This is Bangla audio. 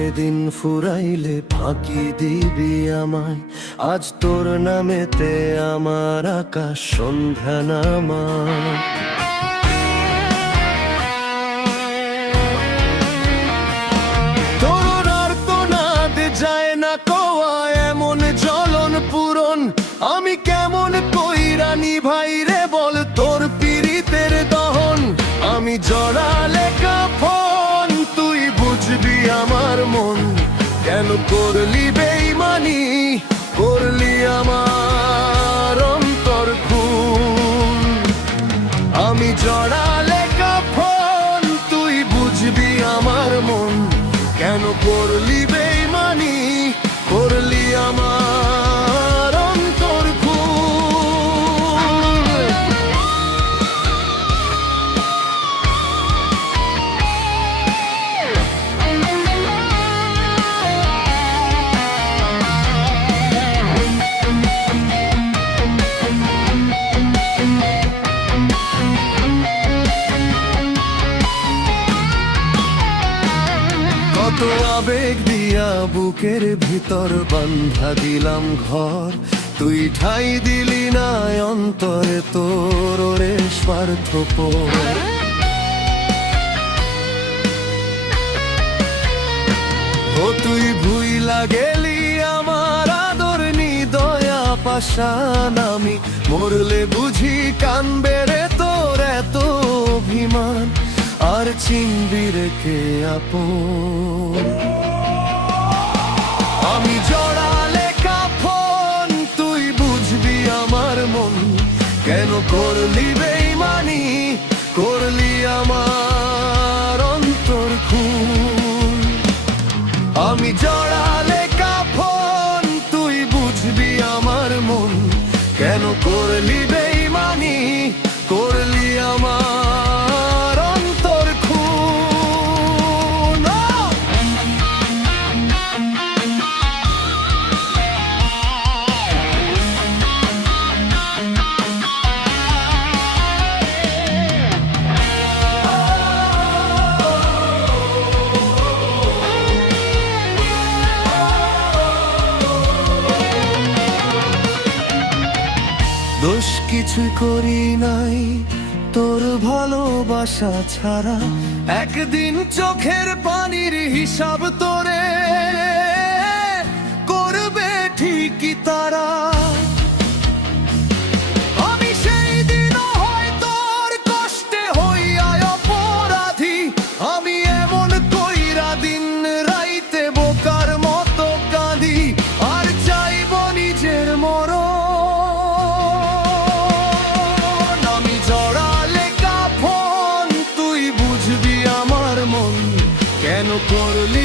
সেদিন ফুরাইলে ফাঁকি দিবি আমায়। আজ তোর নামেতে আমার আকাশ সন্ধ্যা নামায়। তোর আর কোনাদ যায় না কোয়া এমন জ্বলন পূরণ। আমি কেমন কইরা নিভাই রে বল তোর পীড়িতের দহন। আমি জড়ালে কাফন তুই বুঝবি আমার মন। কেন করলি বেইমানি, করলি আমার অন্তর খুন। আমি জড়ালে কাফন তুই বুঝবি আমার মন। কেন করলি বেইমানি, করলি আমার অন্তর খুন। কত আবেগ দিয়া বুকের ভিতর বান্ধা দিলাম ঘর। তুই ঠাই দিলি না অন্তরে তোর ওরে স্বার্থপর। ও তুই ভুইলা গেলি আমার আদর নিদয়া পাশান। আমি মরলে বুঝি কানবে রে তোর এত অভিমান। আর চিনবি রেখে আপন। আমি জড়ালে কাফন তুই বুঝবি আমার মন। কেন করলি বেইমানি, করলি আমার অন্তর খুন। আমি জড়ালে কাফন তুই বুঝবি আমার মন। কেন করলি বেইমানি, করলি আমার অন্তর খুন। দোষ কিছুই করি নাই তোর ভালোবাসা ছাড়া। একদিন চোখের পানির হিসাব তোরে করবে ঠিকই তারা। আমি সেই দিনও হয় তোর কষ্টে হইয়া অপরাধী। আমি এমন কইরা দিন রাইতে বোকার মতো কাঁদি। আর চাইব নিজের মরণ। কেন করলি